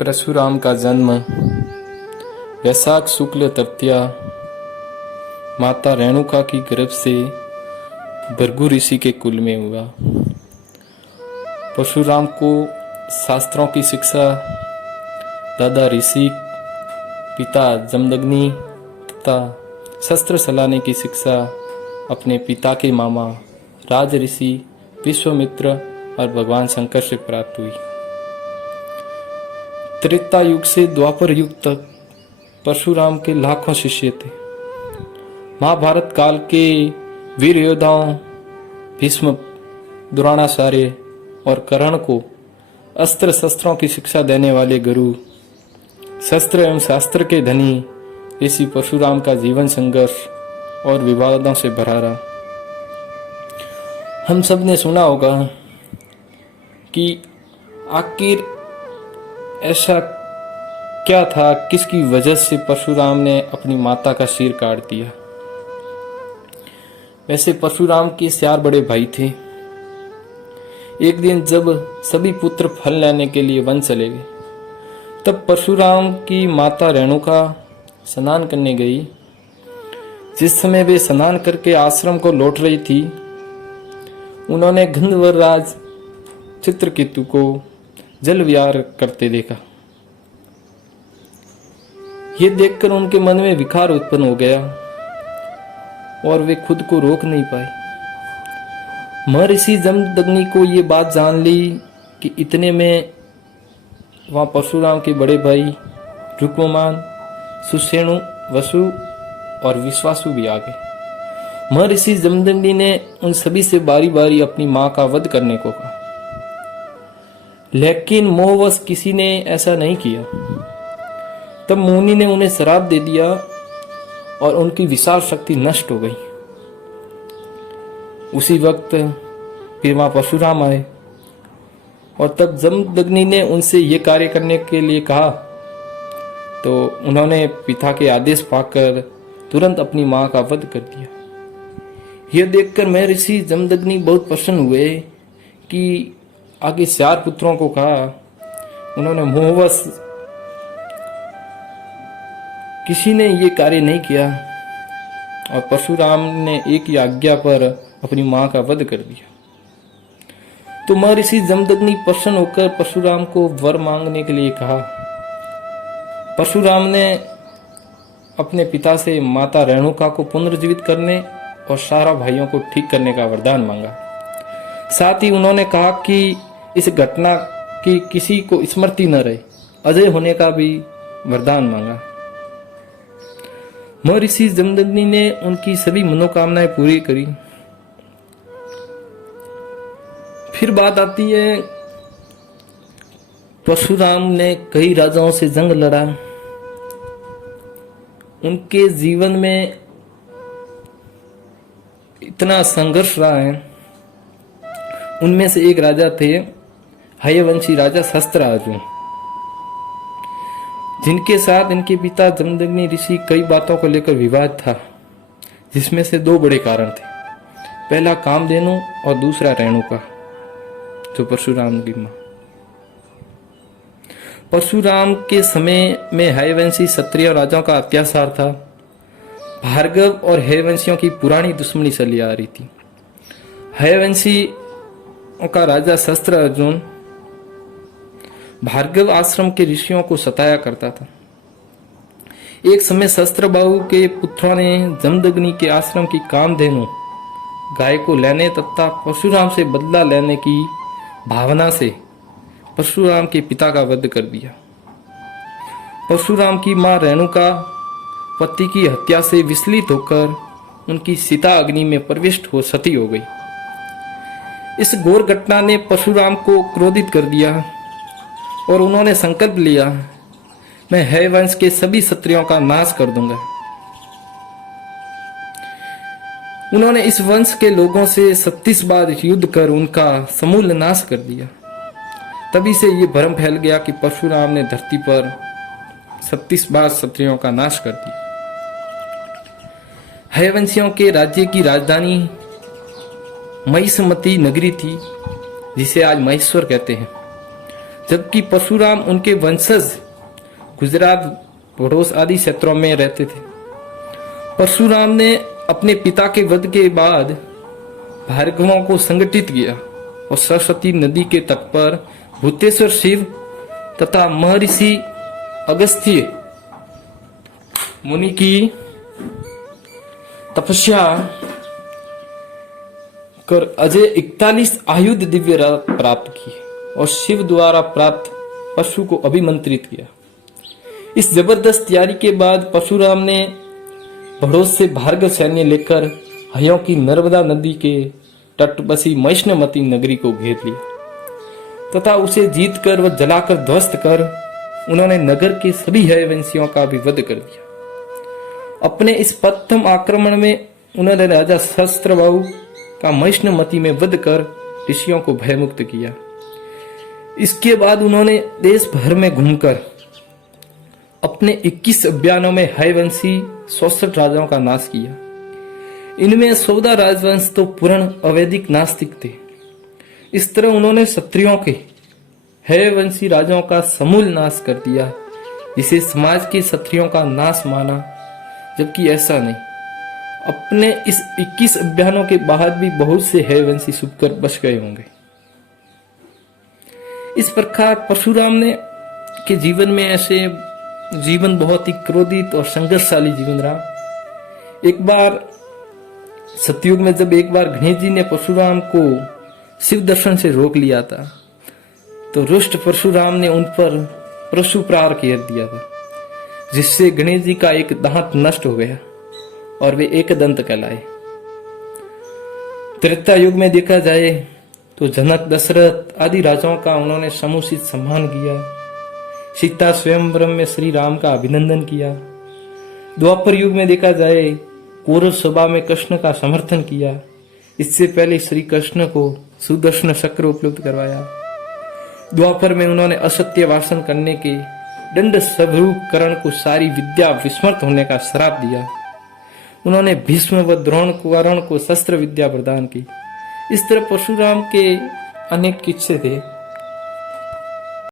परशुराम का जन्म वैशाख शुक्ल तृतीया माता रेणुका की गर्भ से भृगु ऋषि के कुल में हुआ। परशुराम को शास्त्रों की शिक्षा दादा ऋषि, पिता जमदग्नि तथा शस्त्र चलाने की शिक्षा अपने पिता के मामा राज ऋषि विश्वामित्र और भगवान शंकर से प्राप्त हुई। त्रेता युग से द्वापर युग तक परशुराम के लाखों शिष्य थे। महाभारत काल के वीर योद्धाओं भीष्म, द्रोणाचार्य और कर्ण को अस्त्र शस्त्रों की शिक्षा देने वाले गुरु, शस्त्र एवं शास्त्र के धनी ऋषि परशुराम का जीवन संघर्ष और विवादों से भरा रहा। हम सब ने सुना होगा कि आखिर ऐसा क्या था, किसकी वजह से परशुराम ने अपनी माता का सिर काट दिया। वैसे परशुराम के 4 बड़े भाई थे। एक दिन जब सभी पुत्र फल लेने के लिए वन चले गए, तब परशुराम की माता रेणुका स्नान करने गई। जिस समय वे स्नान करके आश्रम को लौट रही थी, उन्होंने गंधर्व राज चित्रकेतु को जल विहार करते देखा। ये देखकर उनके मन में विकार उत्पन्न हो गया और वे खुद को रोक नहीं पाए। महर्षि जमदग्नि को ये बात जान ली कि इतने में वहां परशुराम के बड़े भाई रुक्ममान, सुषेणु, वसु और विश्वासु भी आ गए। महर्षि जमदग्नि ने उन सभी से बारी बारी अपनी मां का वध करने को कहा, लेकिन मोहवश किसी ने ऐसा नहीं किया। तब मुनि ने उन्हें श्राप दे दिया और उनकी विशाल शक्ति नष्ट हो गई। उसी वक्त फिर वहां परशुराम आए और तब जमदग्नि ने उनसे ये कार्य करने के लिए कहा, तो उन्होंने पिता के आदेश पाकर तुरंत अपनी मां का वध कर दिया। यह देखकर महर्षि जमदग्नि बहुत प्रसन्न हुए कि आगे 4 पुत्रों को कहा। उन्होंने मोहवश किसी ने ये कार्य नहीं किया और परशुराम ने एक ही आज्ञा पर अपनी मां का वध कर दिया। तो महर्षि जमदग्नि प्रसन्न होकर परशुराम को वर मांगने के लिए कहा। परशुराम ने अपने पिता से माता रेणुका को पुनर्जीवित करने और 4 भाइयों को ठीक करने का वरदान मांगा। साथ ही उन्होंने कहा कि इस घटना की किसी को स्मृति न रहे, अजय होने का भी वरदान मांगा। महर्षि जमदग्नि ने उनकी सभी मनोकामनाएं पूरी करी। फिर बात आती है, परशुराम ने कई राजाओं से जंग लड़ा। उनके जीवन में इतना संघर्ष रहा है। उनमें से एक राजा थे हयवंशी राजा शस्त्रार्जुन, जिनके साथ इनके पिता जमदग्नि ऋषि कई बातों को लेकर विवाद था, जिसमें से 2 बड़े कारण थे। पहला कामधेनु और दूसरा रेणुका, जो परशुराम की मां। परशुराम के समय में हयवंशी क्षत्रिय राजाओं का अत्याचार था। भार्गव और हयवंशियों की पुरानी दुश्मनी चली आ रही थी। हयवंशी का राजा शस्त्रार्जुन भार्गव आश्रम के ऋषियों को सताया करता था। एक समय शस्त्रबाहु के पुत्रों ने जमदग्नि के आश्रम की कामधेनु गाय को लेने तथा परशुराम से बदला लेने की भावना से परशुराम के पिता का वध कर दिया। परशुराम की मां रेणुका पति की हत्या से विचलित होकर उनकी सीता अग्नि में प्रविष्ट हो सती हो गई। इस घोर घटना ने परशुराम को क्रोधित कर दिया और उन्होंने संकल्प लिया, मैं हयवंश के सभी क्षत्रियों का नाश कर दूंगा। उन्होंने इस वंश के लोगों से 36 बार युद्ध कर उनका समूल नाश कर दिया। तभी से ये भ्रम फैल गया कि परशुराम ने धरती पर 36 बार क्षत्रियों का नाश कर दिया। हयवंशियों के राज्य की राजधानी महिष्मती नगरी थी, जिसे आज महेश्वर कहते हैं। जबकि परशुराम उनके वंशज गुजरात, भड़ोस आदि क्षेत्रों में रहते थे। परशुराम ने अपने पिता के वध के बाद भार्गवों को संगठित किया और सरस्वती नदी के तट पर भूतेश्वर शिव तथा महर्षि अगस्त्य मुनि की तपस्या कर अजय 41 आयुध दिव्य रथ प्राप्त किए और शिव द्वारा प्राप्त पशु को अभिमंत्रित किया। इस जबरदस्त तैयारी के बाद परशुराम ने भड़ोस से भार्गव सैन्य लेकर हयों की नर्मदा नदी के तट बसी महिष्मती नगरी को घेर लिया तथा उसे जीतकर व जलाकर ध्वस्त कर उन्होंने नगर के सभी हयवंशियों का भी वध कर दिया। अपने इस प्रथम आक्रमण में उन्होंने राजा सहस्त्रबाहु का महिष्मती में वध कर ऋषियों को भयमुक्त किया। इसके बाद उन्होंने देश भर में घूमकर अपने 21 अभियानों में हयवंशी 66 राजाओं का नाश किया। इनमें 14 राजवंश तो पूर्ण अवैदिक नास्तिक थे। इस तरह उन्होंने क्षत्रियों के हयवंशी राजाओं का समूल नाश कर दिया, जिसे समाज के क्षत्रियों का नाश माना, जबकि ऐसा नहीं। अपने इस 21 अभियानों के बाद भी बहुत से हयवंशी छुपकर बच गए होंगे। इस प्रकार परशुराम ने के जीवन में ऐसे जीवन बहुत ही क्रोधित और संघर्षशाली जीवन रहा। एक बार सतयुग में जब एक बार गणेश जी ने परशुराम को शिव दर्शन से रोक लिया था, तो रुष्ट परशुराम ने उन पर परशु प्रहार कर दिया था, जिससे गणेश जी का एक दांत नष्ट हो गया और वे एक दंत कहलाए। त्रेता युग में देखा जाए तो जनक, दशरथ आदि राजाओं का उन्होंने समुचित सम्मान किया। सीता स्वयंवरम में श्री राम का अभिनंदन किया। द्वापर युग में देखा जाए कौरव सभा में कृष्ण का समर्थन किया। इससे पहले श्री कृष्ण को सुदर्शन चक्र उपलब्ध करवाया। द्वापर में उन्होंने असत्य भाषण करने के दंड स्वरूप कर्ण को सारी विद्या विस्मृत होने का श्राप दिया। उन्होंने भीष्म व द्रोण कर्ण को शस्त्र विद्या प्रदान की। इस तरह परशुराम के अनेक किस्से थे।